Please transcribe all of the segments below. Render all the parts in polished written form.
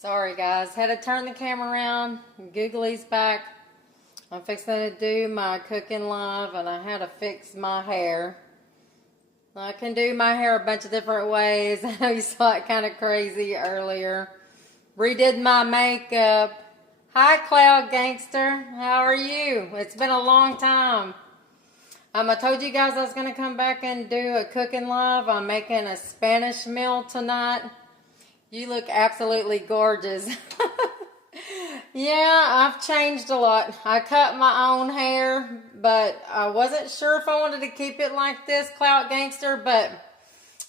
Sorry guys, had to turn the camera around. Googly's back. I'm fixing to do my cooking live and I had to fix my hair. I can do my hair a bunch of different ways. I know you saw it kind of crazy earlier. Redid my makeup. Hi Cloud Gangster, how are you? It's been a long time. I told you guys I was going to come back and do a cooking live. I'm making a Spanish meal tonight. You look absolutely gorgeous. Yeah, I've changed a lot. I cut my own hair, but I wasn't sure if I wanted to keep it like this, Clout Gangster, but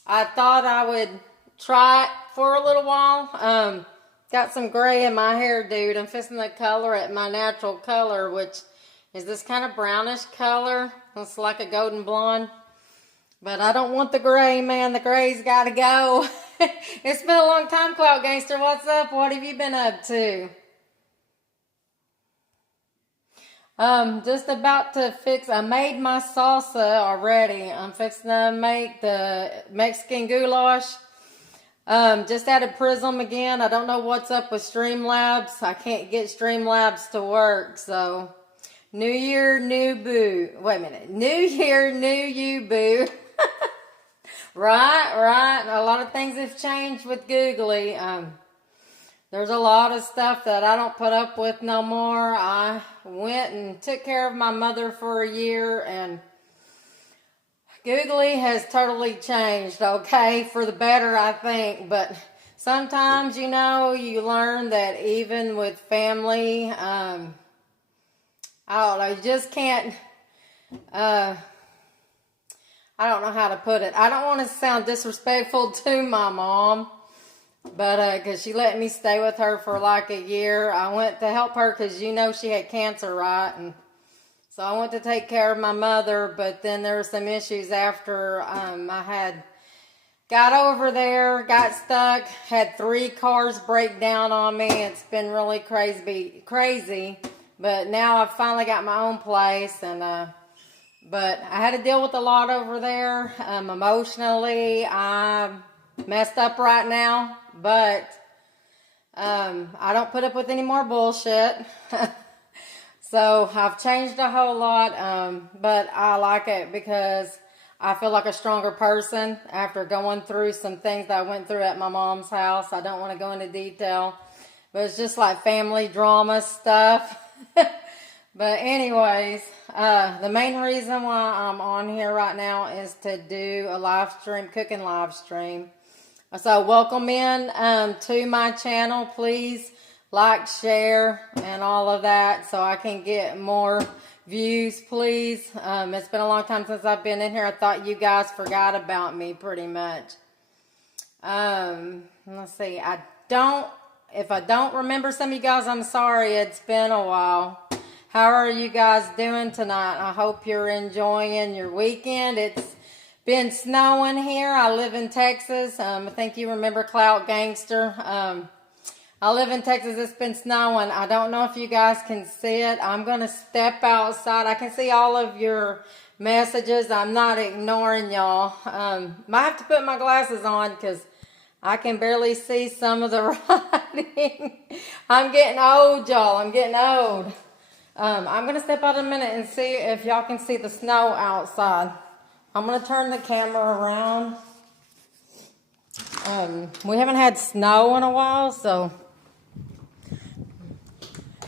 I thought I would try it for a little while. Got some gray in my hair, dude. I'm fixing to color it my natural color, which is this kind of brownish color. It's like a golden blonde. But I don't want the gray, man. The gray's got to go. It's been a long time, Clout Gangster. What's up? What have you been up to? Just about to fix. I made my salsa already. I'm fixing to make the Mexican goulash. Just added Prism again. I don't know what's up with Streamlabs. I can't get Streamlabs to work, so new year, new boo. Wait a minute. New year, new you, boo. Right. A lot of things have changed with Googly. There's a lot of stuff that I don't put up with no more. I went and took care of my mother for a year, and Googly has totally changed, okay? For the better, I think. But sometimes, you know, you learn that even with family, I don't know, you just can't, I don't know how to put it. I don't want to sound disrespectful to my mom, but because she let me stay with her for like a year. I went to help her because you know she had cancer, right? And so I went to take care of my mother, but then there were some issues after I had got over there, got stuck, had 3 cars break down on me. It's been really crazy. But now I've finally got my own place, and but I had to deal with a lot over there. Emotionally, I'm messed up right now, but I don't put up with any more bullshit. So I've changed a whole lot, but I like it because I feel like a stronger person after going through some things that I went through at my mom's house. I don't want to go into detail, but it's just like family drama stuff. But anyways, the main reason why I'm on here right now is to do a live stream, cooking live stream. So welcome in to my channel. Please like, share, and all of that so I can get more views, please. It's been a long time since I've been in here. I thought you guys forgot about me pretty much. Let's see. If I don't remember some of you guys, I'm sorry. It's been a while. How are you guys doing tonight? I hope you're enjoying your weekend. It's been snowing here. I live in Texas. I think you remember Clout Gangster. I live in Texas. It's been snowing. I don't know if you guys can see it. I'm going to step outside. I can see all of your messages. I'm not ignoring y'all. Might have to put my glasses on because I can barely see some of the writing. I'm getting old, y'all. I'm getting old. I'm going to step out a minute and see if y'all can see the snow outside. I'm going to turn the camera around. We haven't had snow in a while, so.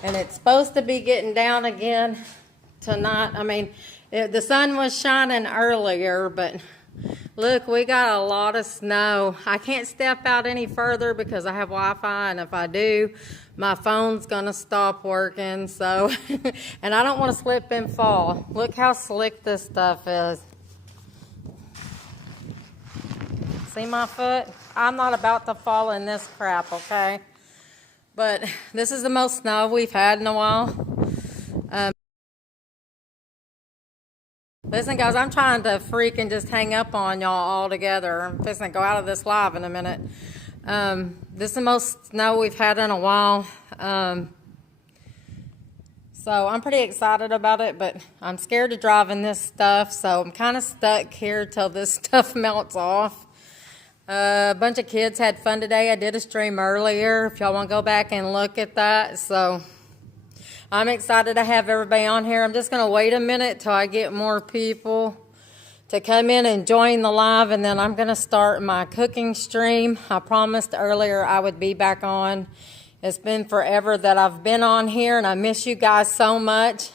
And it's supposed to be getting down again tonight. I mean, the sun was shining earlier, but look, we got a lot of snow. I can't step out any further because I have Wi-Fi, and if I do, my phone's going to stop working. So, and I don't want to slip and fall. Look how slick this stuff is. See my foot? I'm not about to fall in this crap, okay? But this is the most snow we've had in a while. Listen, guys, I'm trying to freaking just hang up on y'all all together. I'm fixing to go out of this live in a minute. This is the most snow we've had in a while. So I'm pretty excited about it, but I'm scared of driving this stuff. So I'm kind of stuck here till this stuff melts off. A bunch of kids had fun today. I did a stream earlier if y'all want to go back and look at that. So I'm excited to have everybody on here. I'm just going to wait a minute till I get more people to come in and join the live, and then I'm going to start my cooking stream. I promised earlier I would be back on. It's been forever that I've been on here, and I miss you guys so much.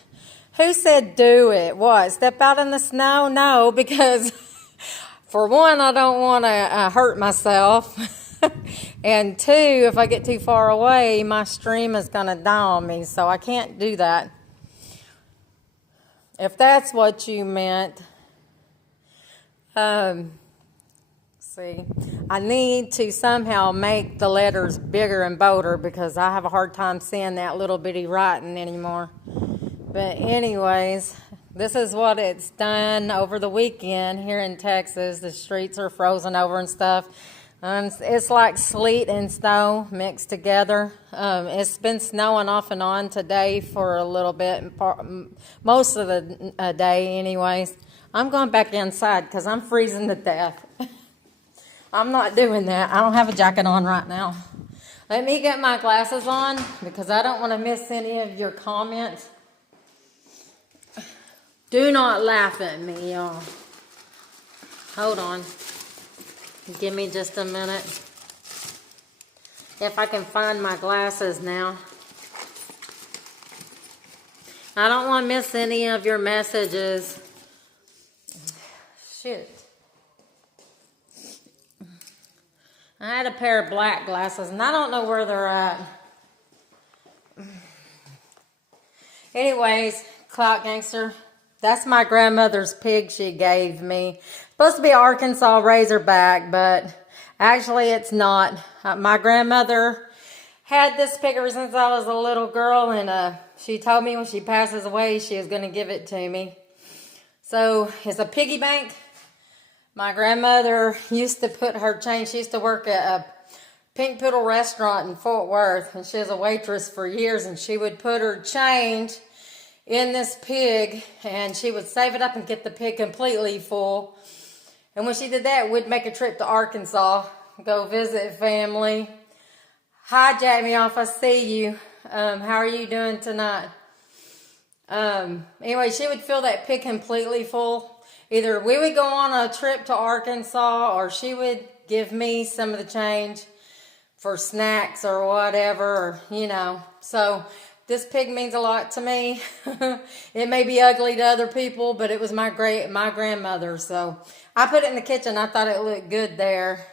Who said do it? What, step out in the snow? No, because for one, I don't want to hurt myself. And two, if I get too far away, my stream is going to die on me, so I can't do that. If that's what you meant. See, I need to somehow make the letters bigger and bolder because I have a hard time seeing that little bitty writing anymore. But anyways, this is what it's done over the weekend here in Texas. The streets are frozen over and stuff. It's like sleet and snow mixed together. It's been snowing off and on today for a little bit, most of the day anyways. I'm going back inside because I'm freezing to death. I'm not doing that. I don't have a jacket on right now. Let me get my glasses on because I don't want to miss any of your comments. Do not laugh at me, y'all. Hold on. Give me just a minute. If I can find my glasses now. I don't want to miss any of your messages. Shit. I had a pair of black glasses, and I don't know where they're at. Anyways, Clout Gangster, that's my grandmother's pig she gave me. Supposed to be Arkansas Razorback, but actually it's not. My grandmother had this pig ever since I was a little girl, and she told me when she passes away she was going to give it to me. So it's a piggy bank. My grandmother used to put her change. She used to work at a Pink Poodle restaurant in Fort Worth, and she was a waitress for years, and she would put her change in this pig, and she would save it up and get the pig completely full. And when she did that, we'd make a trip to Arkansas, go visit family. Hi, Jack Me Off, I see you. How are you doing tonight? Anyway, she would fill that pig completely full. Either we would go on a trip to Arkansas, or she would give me some of the change for snacks or whatever, or, you know. So this pig means a lot to me. It may be ugly to other people, but it was my grandmother. So I put it in the kitchen. I thought it looked good there.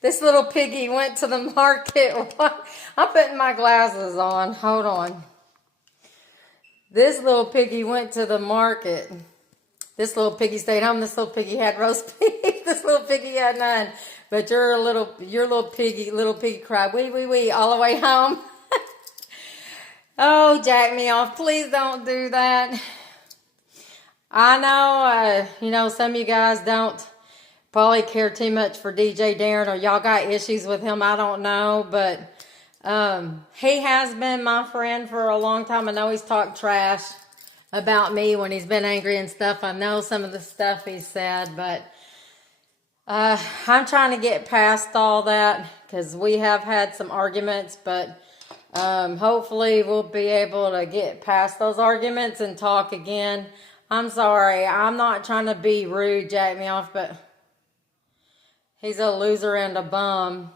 This little piggy went to the market. I'm putting my glasses on. Hold on. This little piggy went to the market. This little piggy stayed home. This little piggy had roast beef. This little piggy had none. But your little piggy cried wee wee wee all the way home. Oh, Jack Me Off, please don't do that. I know, you know, some of you guys don't probably care too much for DJ Darren, or y'all got issues with him. I don't know, but he has been my friend for a long time. I know he's talked trash about me when he's been angry and stuff. I know some of the stuff he said, but I'm trying to get past all that because we have had some arguments, but hopefully we'll be able to get past those arguments and talk again. I'm sorry. I'm not trying to be rude, Jack Me Off, but he's a loser and a bum.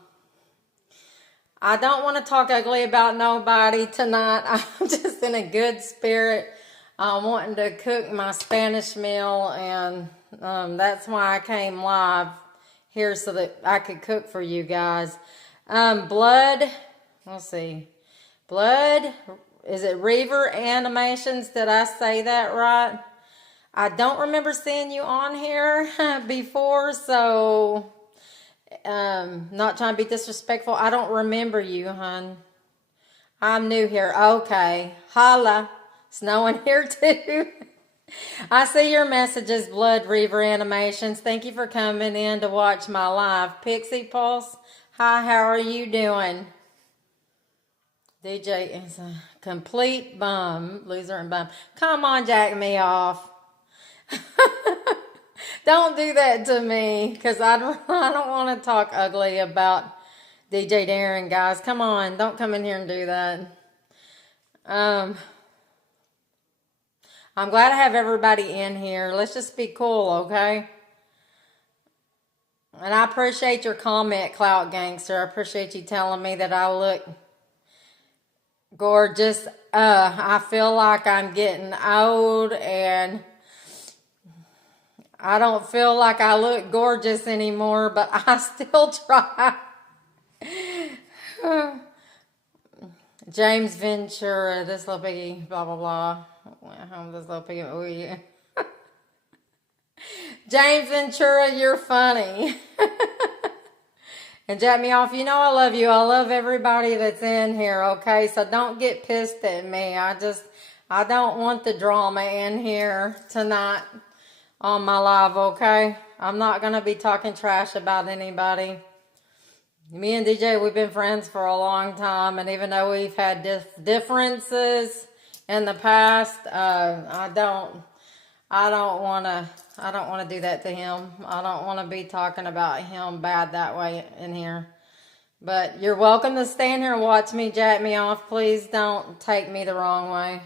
I don't want to talk ugly about nobody tonight. I'm just in a good spirit. I'm wanting to cook my Spanish meal, and that's why I came live here so that I could cook for you guys. Blood, let's see. Blood, is it Reaver Animations? Did I say that right? I don't remember seeing you on here before, so not trying to be disrespectful. I don't remember you, hon. I'm new here. Okay. Holla. Snowing here too. I see your messages, Blood Reaver Animations. Thank you for coming in to watch my live. Pixie Pulse, hi, how are you doing? DJ is a complete bum, loser and bum. Come on, Jack Me Off. Don't do that to me, because I don't want to talk ugly about DJ Darren, guys. Come on, don't come in here and do that. I'm glad I have everybody in here. Let's just be cool, okay? And I appreciate your comment, Clout Gangster. I appreciate you telling me that I look gorgeous. I feel like I'm getting old, and I don't feel like I look gorgeous anymore, but I still try. James Ventura, this little piggy, blah, blah, blah. This little piggy, oh yeah. James Ventura, you're funny. And Jack me off, you know I love you. I love everybody that's in here, okay? So don't get pissed at me. I don't want the drama in here tonight on my live, okay? I'm not going to be talking trash about anybody. Me and DJ, we've been friends for a long time, and even though we've had differences in the past, I don't want to do that to him. I don't want to be talking about him bad that way in here. But you're welcome to stand here and watch me jack me off. Please don't take me the wrong way.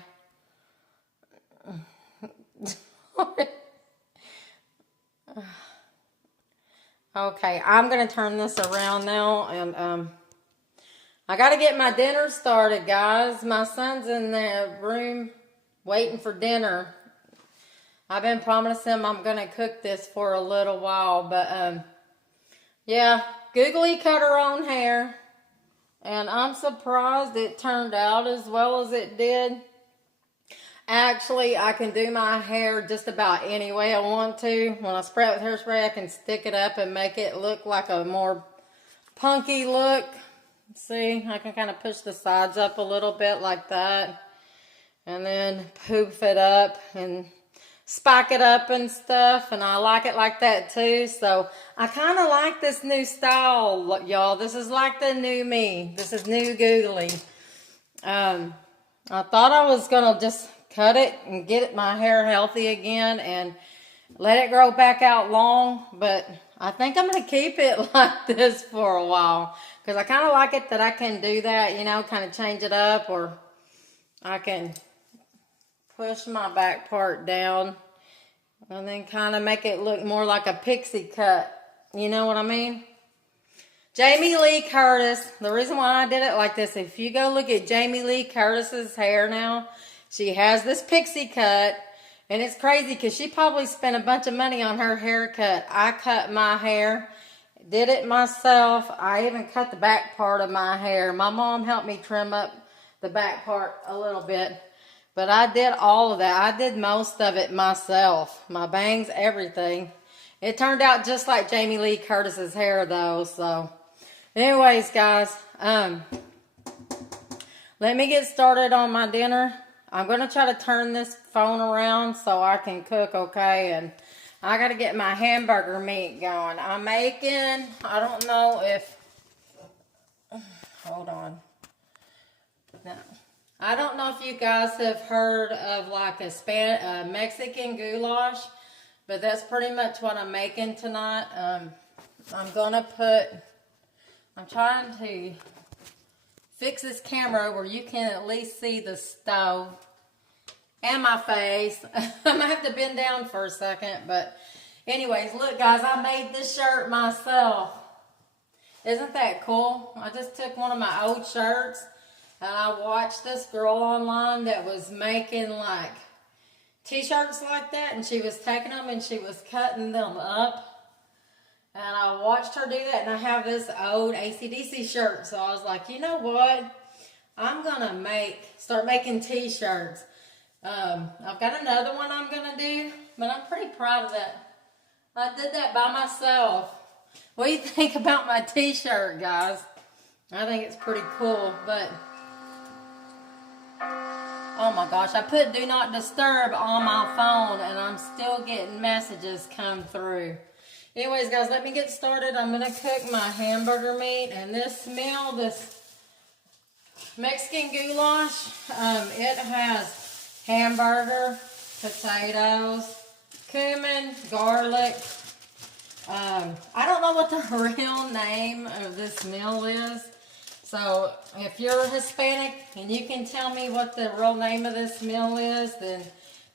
Okay, I'm going to turn this around now, and I got to get my dinner started, guys. My son's in the room waiting for dinner. I've been promising him I'm going to cook this for a little while, but yeah, Googly cut her own hair, and I'm surprised it turned out as well as it did. Actually, I can do my hair just about any way I want to. When I spray it with hairspray, I can stick it up and make it look like a more punky look. See, I can kind of push the sides up a little bit like that. And then poof it up and spike it up and stuff. And I like it like that too. So I kind of like this new style, y'all. This is like the new me. This is new Googly. I thought I was going to just cut it and get my hair healthy again and let it grow back out long, but I think I'm going to keep it like this for a while, because I kind of like it that I can do that, you know, kind of change it up, or I can push my back part down and then kind of make it look more like a pixie cut, you know what I mean? Jamie Lee Curtis, the reason why I did it like this, if you go look at Jamie Lee Curtis's hair now, she has this pixie cut, and it's crazy because she probably spent a bunch of money on her haircut. I cut my hair, did it myself. I even cut the back part of my hair. My mom helped me trim up the back part a little bit, but I did all of that. I did most of it myself, my bangs, everything. It turned out just like Jamie Lee Curtis's hair, though. So, anyways, guys, let me get started on my dinner. I'm going to try to turn this phone around so I can cook, okay? And I got to get my hamburger meat going. I'm making, I don't know if, hold on. No. I don't know if you guys have heard of like a Mexican goulash, but that's pretty much what I'm making tonight. I'm trying to fix this camera where you can at least see the stove and my face. I'm gonna have to bend down for a second, but anyways, look guys, I made this shirt myself. Isn't that cool? I just took one of my old shirts and I watched this girl online that was making like t-shirts like that, and she was taking them and she was cutting them up. And I watched her do that, and I have this old AC/DC shirt. So I was like, you know what? I'm going to start making t-shirts. I've got another one I'm going to do, but I'm pretty proud of that. I did that by myself. What do you think about my t-shirt, guys? I think it's pretty cool, but oh my gosh, I put do not disturb on my phone, and I'm still getting messages come through. Anyways, guys, let me get started. I'm going to cook my hamburger meat, and this meal, this Mexican goulash, it has hamburger, potatoes, cumin, garlic. I don't know what the real name of this meal is. So if you're Hispanic and you can tell me what the real name of this meal is, then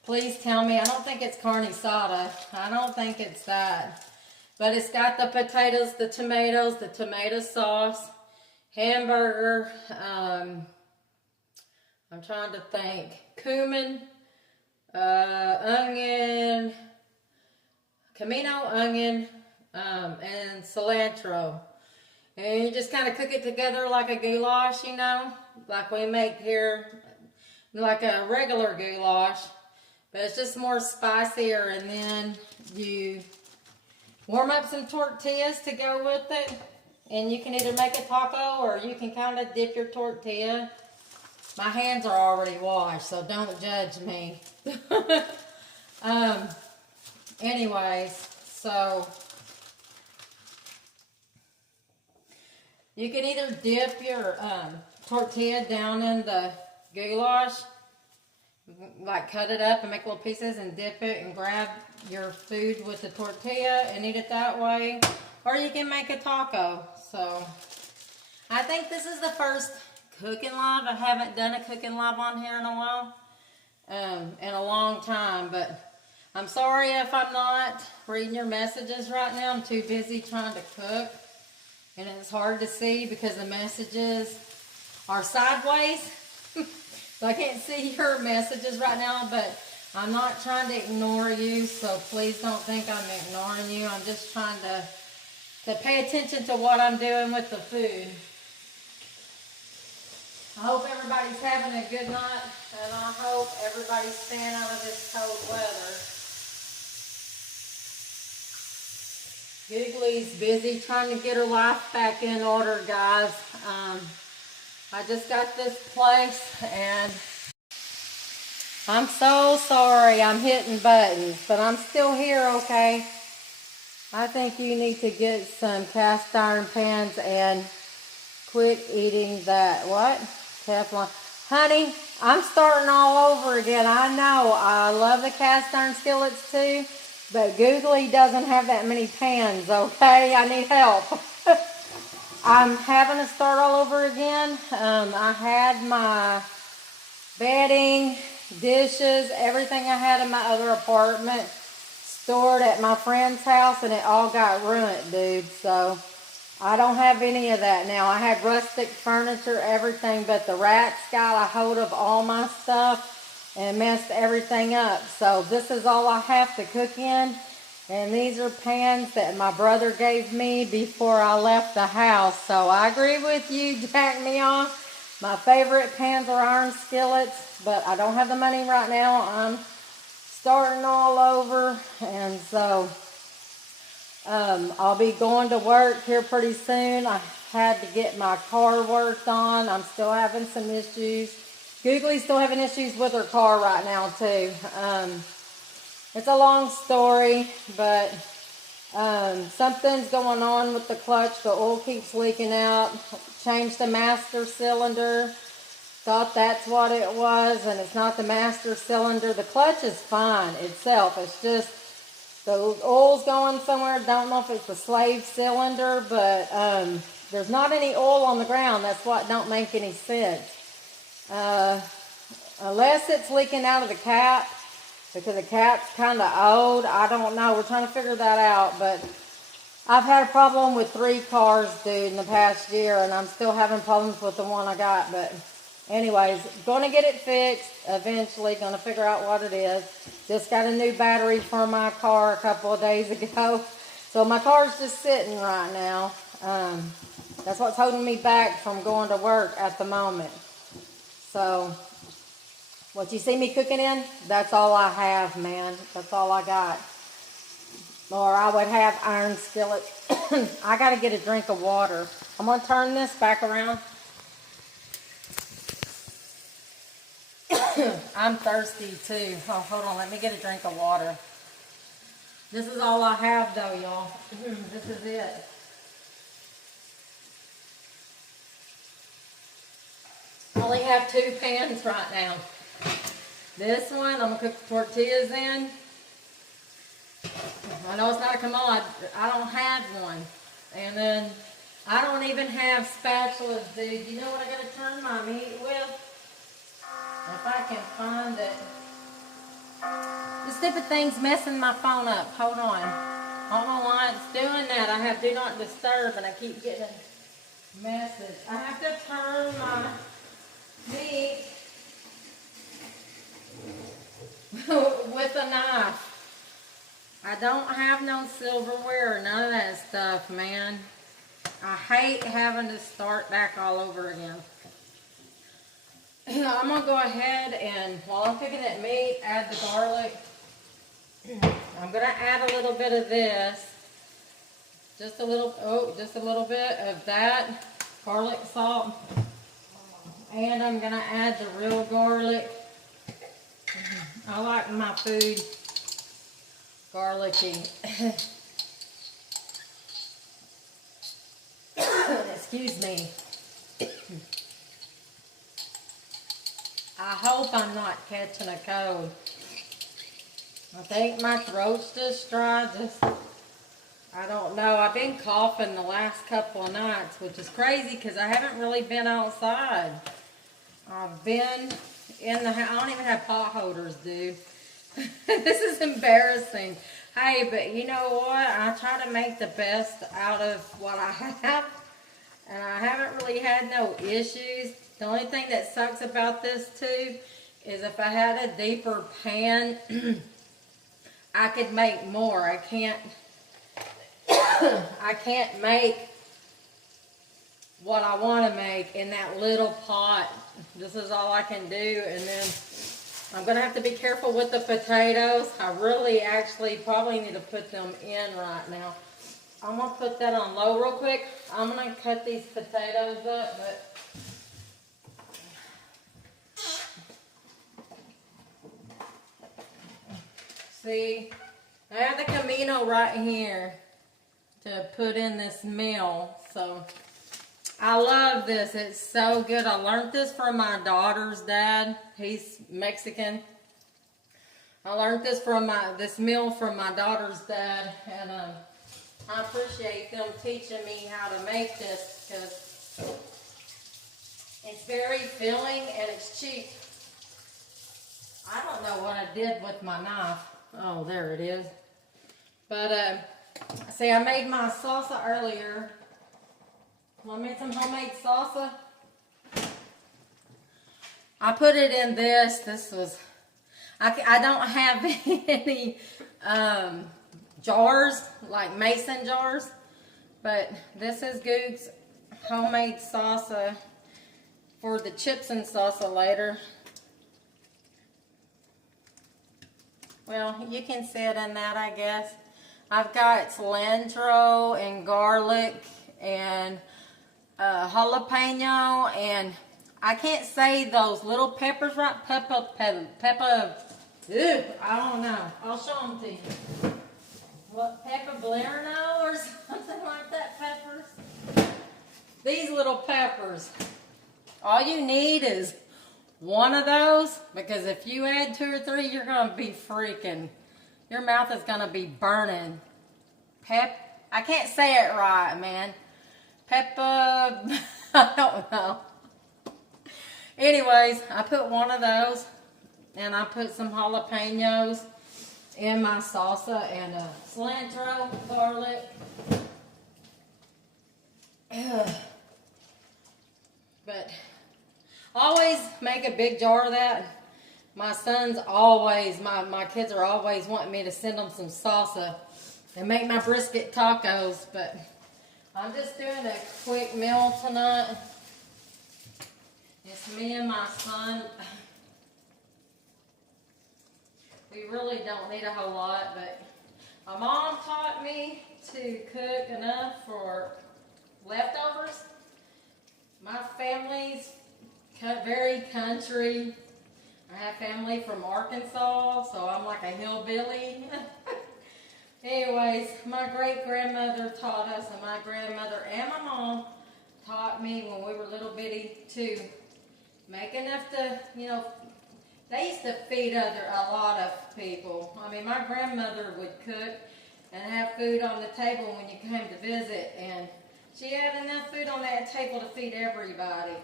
please tell me. I don't think it's carne asada. I don't think it's that. But it's got the potatoes, the tomato sauce, hamburger, I'm trying to think, cumin, onion, camino onion, and cilantro. And you just kind of cook it together like a goulash, you know, like we make here, like a regular goulash. But it's just more spicier, and then you warm up some tortillas to go with it. And you can either make a taco or you can kind of dip your tortilla. My hands are already washed, so don't judge me. Anyways, so you can either dip your tortilla down in the goulash, like cut it up and make little pieces and dip it and grab your food with the tortilla and eat it that way. Or you can make a taco. So I think this is the first cooking live. I haven't done a cooking live on here in a while, in a long time. But I'm sorry if I'm not reading your messages right now. I'm too busy trying to cook. And it's hard to see because the messages are sideways. So I can't see your messages right now, but I'm not trying to ignore you, so please don't think I'm ignoring you. I'm just trying to pay attention to what I'm doing with the food. I hope everybody's having a good night, and I hope everybody's staying out of this cold weather. Googly's busy trying to get her life back in order, guys. I just got this place, and I'm so sorry I'm hitting buttons, but I'm still here, okay? I think you need to get some cast iron pans and quit eating that, what? Teflon. Honey, I'm starting all over again. I know, I love the cast iron skillets too, but Googly doesn't have that many pans, okay? I need help. I'm having to start all over again. I had my bedding, dishes, everything I had in my other apartment stored at my friend's house, and it all got ruined, dude. So I don't have any of that now. I had rustic furniture, everything, but the rats got a hold of all my stuff and messed everything up. So this is all I have to cook in. And these are pans that my brother gave me before I left the house. So I agree with you, Jack me off. My favorite pans are iron skillets, but I don't have the money right now. I'm starting all over. And so I'll be going to work here pretty soon. I had to get my car worked on. I'm still having some issues. Googly's still having issues with her car right now too. It's a long story, but something's going on with the clutch. The oil keeps leaking out. Changed the master cylinder. Thought that's what it was, and it's not the master cylinder. The clutch is fine itself. It's just the oil's going somewhere. Don't know if it's the slave cylinder, but there's not any oil on the ground. That's what don't make any sense. Unless it's leaking out of the cap, because the cap's kind of old. I don't know. We're trying to figure that out. But I've had a problem with 3 cars, dude, in the past year. And I'm still having problems with the one I got. But anyways, going to get it fixed eventually. Going to figure out what it is. Just got a new battery for my car a couple of days ago. So my car's just sitting right now. That's what's holding me back from going to work at the moment. So what you see me cooking in, that's all I have, man. That's all I got. Or I would have iron skillet. I got to get a drink of water. I'm going to turn this back around. I'm thirsty too. Oh, hold on. Let me get a drink of water. This is all I have though, y'all. This is it. I only have 2 pans right now. This one, I'm going to cook the tortillas in. I know it's not a commode. I don't have one. And then I don't even have spatulas, dude. You know what I gotta turn my meat with? If I can find it. This stupid thing's messing my phone up. Hold on. I don't know why it's doing that. I have do not disturb and I keep getting a message. I have to turn my meat with a knife. I don't have no silverware or none of that stuff, man. I hate having to start back all over again. I'm going to go ahead and, while I'm cooking that meat, add the garlic. I'm going to add a little bit of this. Just a little bit of that garlic salt. And I'm going to add the real garlic. I like my food garlicky. Excuse me. I hope I'm not catching a cold. I think my throat's just dry. I don't know. I've been coughing the last couple of nights, which is crazy because I haven't really been outside. I've been in the house. I don't even have pot holders, dude. This is embarrassing. Hey, but you know what? I try to make the best out of what I have. And I haven't really had no issues. The only thing that sucks about this too is if I had a deeper pan, I could make more. I can't make what I want to make in that little pot. This is all I can do. And then I'm going to have to be careful with the potatoes. I really actually probably need to put them in right now. I'm going to put that on low real quick. I'm going to cut these potatoes up, but see, I have the Camino right here to put in this meal. So I love this. It's so good. I learned this from my daughter's dad. He's Mexican. I learned this from this meal from my daughter's dad, and I appreciate them teaching me how to make this because it's very filling and it's cheap. I don't know what I did with my knife. Oh, there it is. But, see, I made my salsa earlier. Well, I made some homemade salsa. I put it in this. This was, I don't have any jars, like mason jars. But this is Goog's homemade salsa for the chips and salsa later. Well, you can see it in that, I guess. I've got cilantro and garlic and jalapeno, and I can't say those little peppers right. Pepper. Ew, I don't know. I'll show them to you. What, pepper-blerno or something like that, peppers? These little peppers. All you need is one of those, because if you add 2 or 3, you're going to be freaking, your mouth is going to be burning. I can't say it right, man. I don't know. Anyways, I put one of those, and I put some jalapenos in my salsa, and cilantro, garlic. But always make a big jar of that. My sons always, my kids are always wanting me to send them some salsa and make my brisket tacos, but I'm just doing a quick meal tonight. It's me and my son. We really don't need a whole lot, but my mom taught me to cook enough for leftovers. My family's very country. I have family from Arkansas, so I'm like a hillbilly. Anyways, my great-grandmother taught us, and my grandmother and my mom taught me when we were little bitty to make enough to, They used to feed a lot of people. I mean, my grandmother would cook and have food on the table when you came to visit, and she had enough food on that table to feed everybody.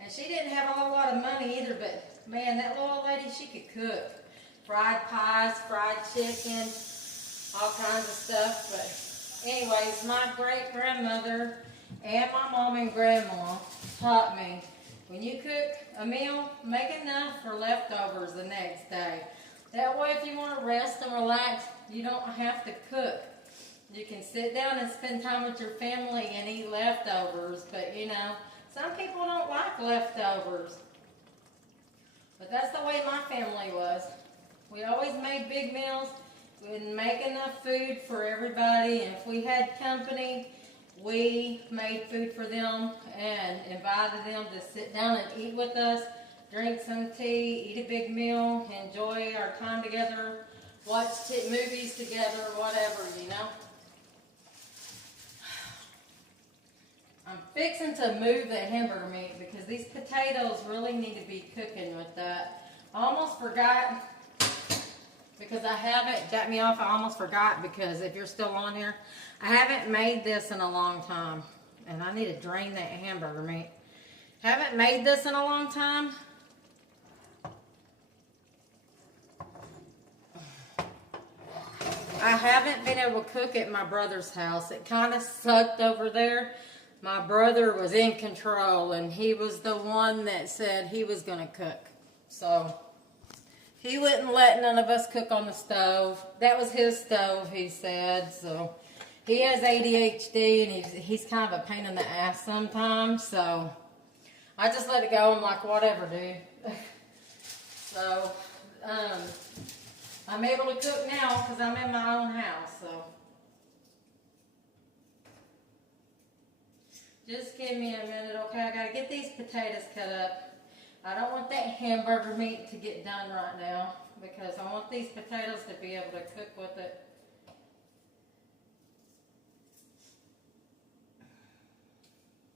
And she didn't have a whole lot of money either, but man, that little old lady, she could cook. Fried pies, fried chicken, all kinds of stuff. But anyways, my great-grandmother and my mom and grandma taught me, when you cook a meal, make enough for leftovers the next day. That way, if you want to rest and relax, you don't have to cook. You can sit down and spend time with your family and eat leftovers. But, you know, some people don't like leftovers. But that's the way my family was. We always made big meals. We would make enough food for everybody. And if we had company, we made food for them and invited them to sit down and eat with us, drink some tea, eat a big meal, enjoy our time together, watch movies together, whatever, you know. I'm fixing to move the hamburger meat because these potatoes really need to be cooking with that. I almost forgot, because I haven't, got me off, I almost forgot, because if you're still on here, I haven't made this in a long time. And I need to drain that hamburger meat. Haven't made this in a long time. I haven't been able to cook at my brother's house. It kind of sucked over there. My brother was in control, and he was the one that said he was going to cook. So he wouldn't let none of us cook on the stove. That was his stove, he said. So he has ADHD, and he's kind of a pain in the ass sometimes. So I just let it go. I'm like, whatever, dude. So I'm able to cook now because I'm in my own house. So just give me a minute, okay? I gotta get these potatoes cut up. I don't want that hamburger meat to get done right now because I want these potatoes to be able to cook with it.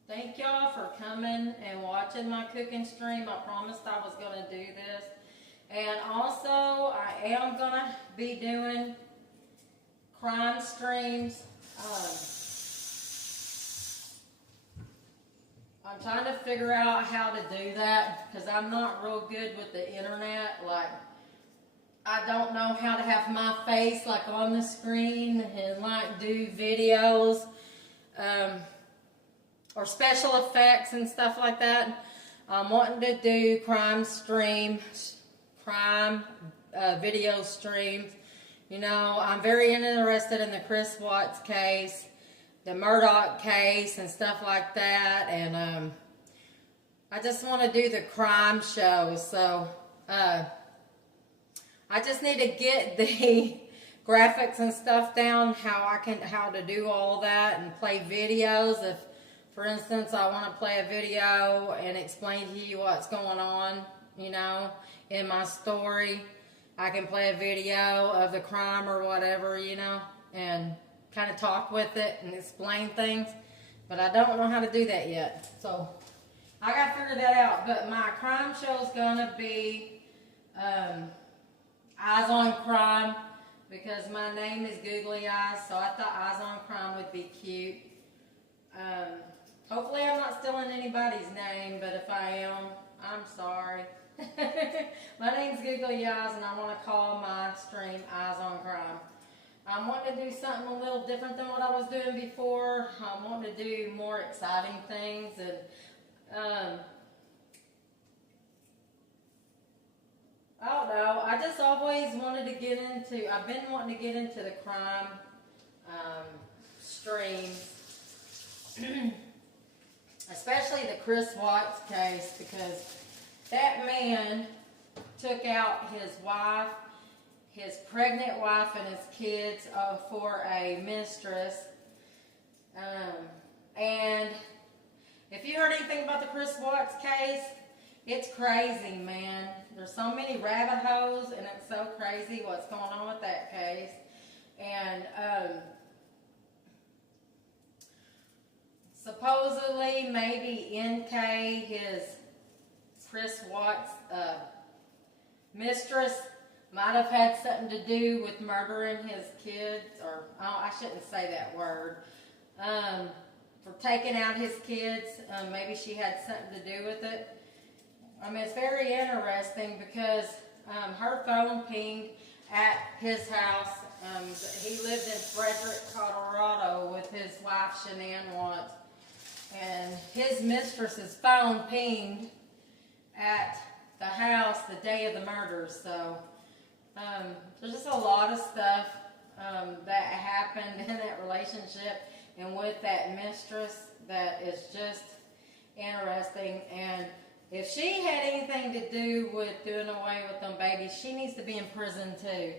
Thank y'all for coming and watching my cooking stream. I promised I was going to do this. And also, I am going to be doing crime streams. I'm trying to figure out how to do that because I'm not real good with the internet. Like, I don't know how to have my face like on the screen and like do videos or special effects and stuff like that. I'm wanting to do crime video streams. You know, I'm very interested in the Chris Watts case, the Murdoch case and stuff like that, and I just want to do the crime shows. So I just need to get the graphics and stuff down, how to do all that and play videos. If, for instance, I want to play a video and explain to you what's going on, you know, in my story, I can play a video of the crime or whatever, you know, and kind of talk with it and explain things, but I don't know how to do that yet. So I got to figure that out. But my crime show is going to be Eyes on Crime, because my name is Googly Eyes, so I thought Eyes on Crime would be cute. Hopefully I'm not stealing anybody's name, but if I am, I'm sorry. My name's Googly Eyes, and I want to call my stream Eyes on Crime. I'm wanting to do something a little different than what I was doing before. I'm wanting to do more exciting things, and I don't know. I just always wanted to get into, I've been wanting to get into the crime streams, especially the Chris Watts case, because that man took out his wife, his pregnant wife, and his kids for a mistress. And if you heard anything about the Chris Watts case, it's crazy, man. There's so many rabbit holes, and it's so crazy what's going on with that case. And supposedly, maybe NK, his Chris Watts mistress might have had something to do with murdering his kids, or oh, I shouldn't say that word, for taking out his kids. Maybe she had something to do with it. I mean, it's very interesting because her phone pinged at his house. He lived in Frederick, Colorado with his wife, Shanann, once. And his mistress's phone pinged at the house the day of the murder. So there's just a lot of stuff that happened in that relationship and with that mistress that is just interesting. And if she had anything to do with doing away with them babies, she needs to be in prison too.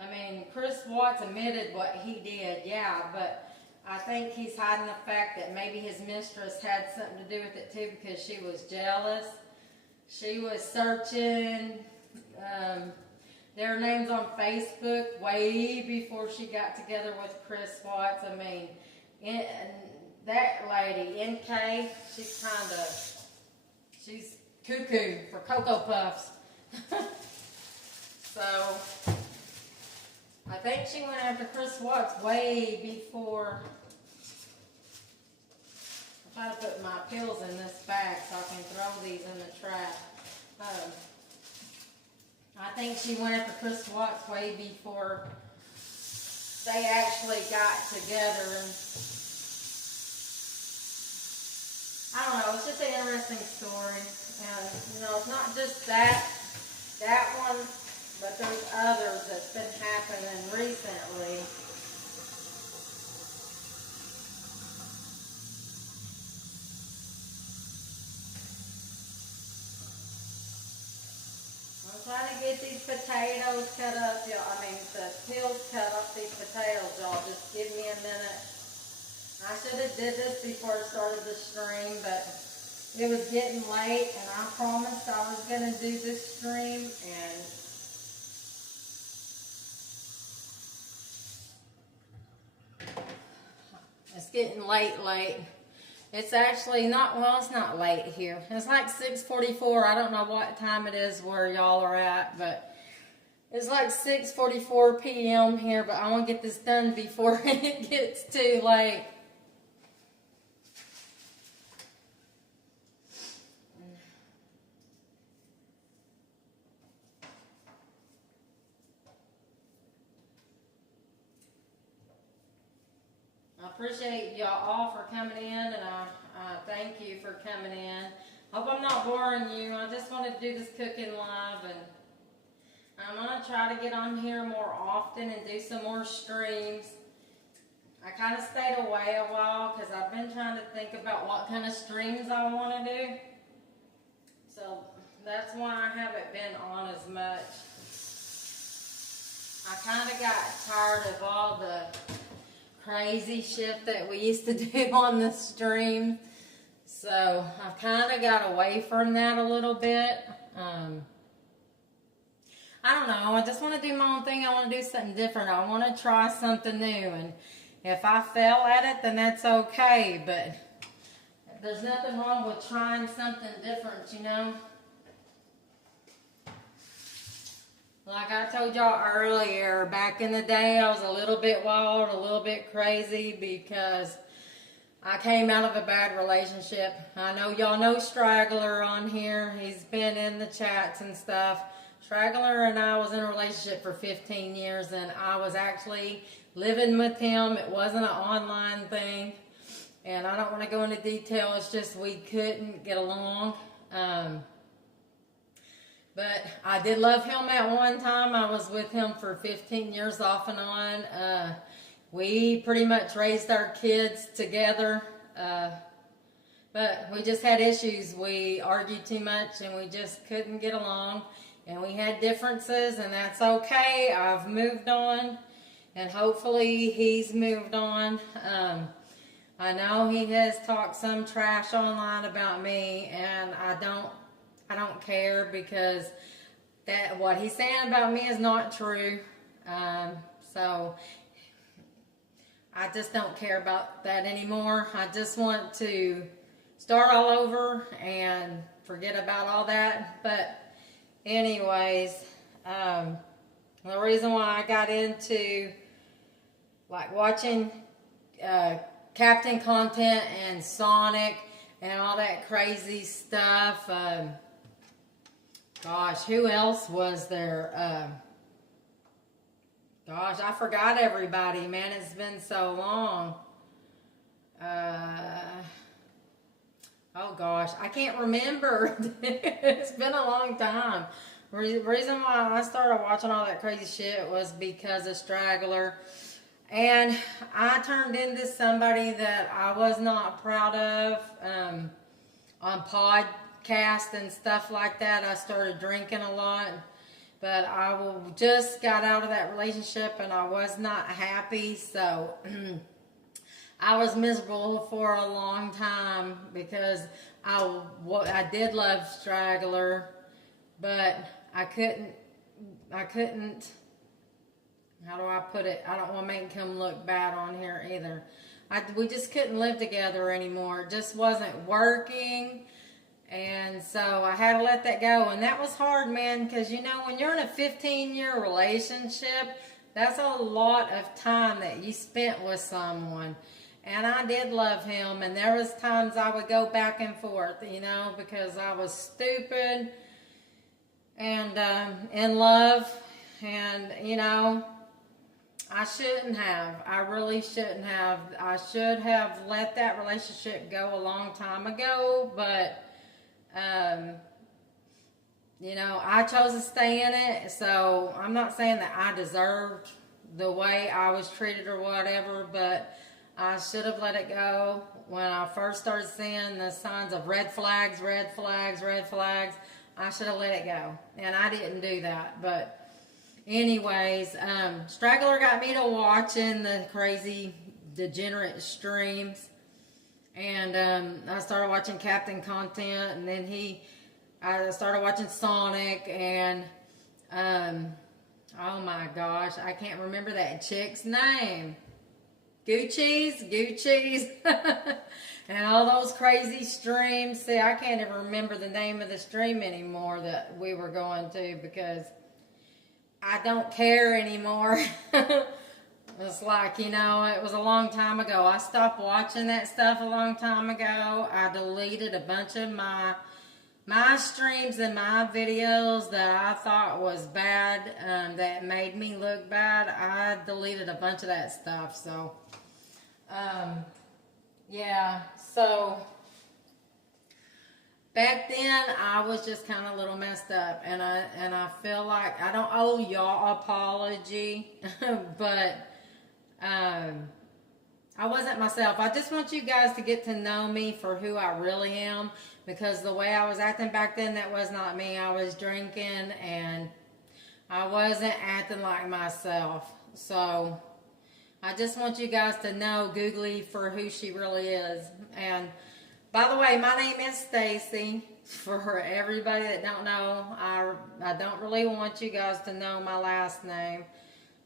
I mean, Chris Watts admitted what he did, yeah, but I think he's hiding the fact that maybe his mistress had something to do with it too, because she was jealous. She was searching their names on Facebook way before she got together with Chris Watts. I mean, that lady, NK, she's cuckoo for Cocoa Puffs. So, I think she went after Chris Watts way before. I'll try to put my pills in this bag so I can throw these in the trash. I think she went after Chris Watts way before they actually got together. And I don't know, it's just an interesting story. And, you know, it's not just that one, but there's others that's been happening recently. I'm trying to get these potatoes cut up, y'all. I mean, the peels cut up these potatoes, y'all. Just give me a minute. I should have did this before I started the stream, but it was getting late, and I promised I was going to do this stream, and it's getting late. It's actually not, well, it's not late here. It's like 6:44. I don't know what time it is where y'all are at, but it's like 6:44 p.m. here, but I want to get this done before it gets too late. I appreciate y'all all for coming in, and I thank you for coming in. Hope I'm not boring you. I just wanted to do this cooking live, and I'm going to try to get on here more often and do some more streams. I kind of stayed away a while because I've been trying to think about what kind of streams I want to do. So that's why I haven't been on as much. I kind of got tired of all the crazy shit that we used to do on the stream. So I've kind of got away from that a little bit. I don't know. I just want to do my own thing. I want to do something different. I want to try something new. And if I fail at it, then that's okay. But there's nothing wrong with trying something different, you know. Like I told y'all earlier, back in the day, I was a little bit wild, a little bit crazy because I came out of a bad relationship. I know y'all know Straggler on here. He's been in the chats and stuff. Straggler and I was in a relationship for 15 years, and I was actually living with him. It wasn't an online thing, and I don't want to go into detail. It's just we couldn't get along. But I did love him at one time. I was with him for 15 years off and on. We pretty much raised our kids together. But we just had issues. We argued too much and we just couldn't get along. And we had differences, and that's okay. I've moved on, and hopefully he's moved on. I know he has talked some trash online about me, and I don't care, because that what he's saying about me is not true. So I just don't care about that anymore. I just want to start all over and forget about all that. But anyways, the reason why I got into like watching Captain Content and Sonic and all that crazy stuff. Gosh, who else was there? Gosh, I forgot everybody, man. It's been so long. Oh gosh, I can't remember. It's been a long time. The reason why I started watching all that crazy shit was because of Straggler. And I turned into somebody that I was not proud of on podcast and stuff like that. I started drinking a lot. But I just got out of that relationship and I was not happy. So I was miserable for a long time because I did love Straggler. But I couldn't, how do I put it? I don't want to make him look bad on here either. We just couldn't live together anymore. It just wasn't working. And so I had to let that go. And that was hard, man, because, you know, when you're in a 15-year relationship, that's a lot of time that you spent with someone. And I did love him. And there was times I would go back and forth, you know, because I was stupid and in love. And, you know, I shouldn't have. I really shouldn't have. I should have let that relationship go a long time ago. But, you know, I chose to stay in it. So I'm not saying that I deserved the way I was treated or whatever. But I should have let it go when I first started seeing the signs of red flags, red flags, red flags. I should have let it go. And I didn't do that. But anyways, Straggler got me to watching the crazy degenerate streams. And I started watching Captain Content. And then I started watching Sonic. And oh my gosh, I can't remember that chick's name. Gucci's. And all those crazy streams. See, I can't even remember the name of the stream anymore that we were going to because I don't care anymore. It's like, you know, it was a long time ago. I stopped watching that stuff a long time ago. I deleted a bunch of my streams and my videos that I thought was bad, that made me look bad. I deleted a bunch of that stuff. So, yeah. So, back then, I was just kind of a little messed up, and I feel like I don't owe y'all apology, but I wasn't myself. I just want you guys to get to know me for who I really am, because the way I was acting back then, that was not me. I was drinking, and I wasn't acting like myself. So I just want you guys to know Googly for who she really is. And by the way, my name is Stacy. For everybody that don't know, I don't really want you guys to know my last name.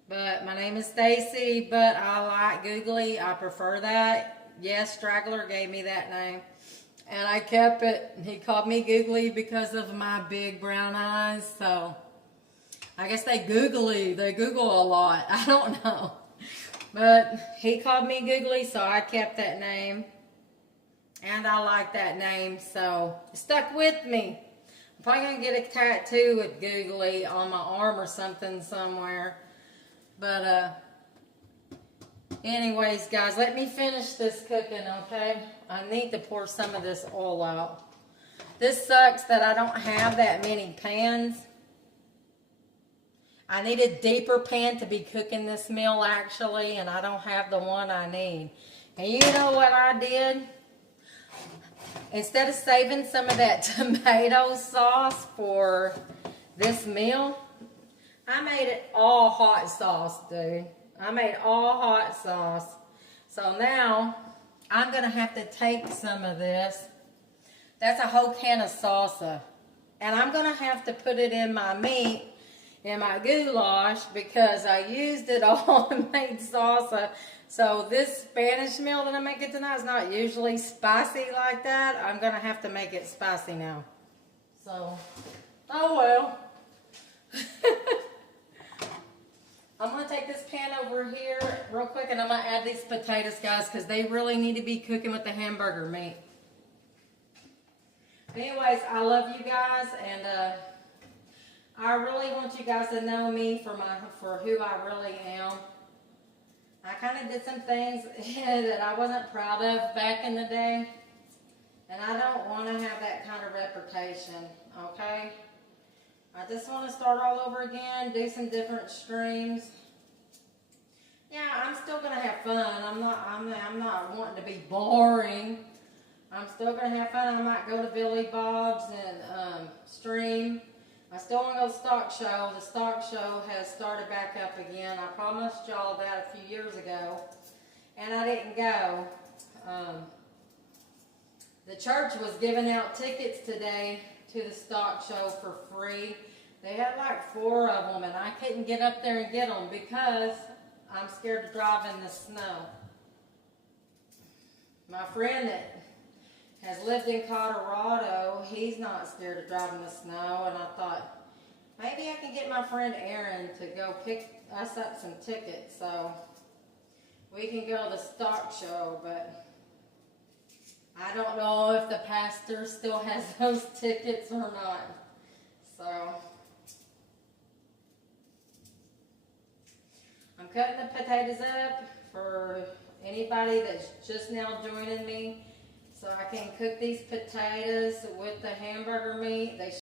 But my name is Stacy, but I like Googly. I prefer that. Yes, Straggler gave me that name. And I kept it. He called me Googly because of my big brown eyes. So I guess they Google a lot. I don't know. But he called me Googly, so I kept that name. And I like that name, so it stuck with me. I'm probably going to get a tattoo with Googly on my arm or something somewhere. But, anyways, guys, let me finish this cooking, okay? I need to pour some of this oil out. This sucks that I don't have that many pans. I need a deeper pan to be cooking this meal, actually, and I don't have the one I need. And you know what I did? Instead of saving some of that tomato sauce for this meal, I made it all hot sauce, dude. I made all hot sauce. So now, I'm going to have to take some of this. That's a whole can of salsa. And I'm going to have to put it in my meat, in my goulash, because I used it all and made salsa. So this Spanish meal that I'm making tonight is not usually spicy like that. I'm going to have to make it spicy now. So, oh well. I'm going to take this pan over here real quick and I'm going to add these potatoes, guys, because they really need to be cooking with the hamburger meat. But anyways, I love you guys, and I really want you guys to know me for who I really am. I kind of did some things that I wasn't proud of back in the day, and I don't want to have that kind of reputation, okay? I just want to start all over again, do some different streams. Yeah, I'm still going to have fun. I'm not wanting to be boring. I'm still going to have fun. I might go to Billy Bob's and stream. I still want to go to the stock show. The stock show has started back up again. I promised y'all that a few years ago, and I didn't go. The church was giving out tickets today to the stock show for free. They had like 4 of them, and I couldn't get up there and get them because I'm scared to drive in the snow. My friend that has lived in Colorado, he's not scared of driving in the snow, and I thought maybe I can get my friend Aaron to go pick us up some tickets so we can go to the stock show, but I don't know if the pastor still has those tickets or not. So I'm cutting the potatoes up for anybody that's just now joining me, so I can cook these potatoes with the hamburger meat. They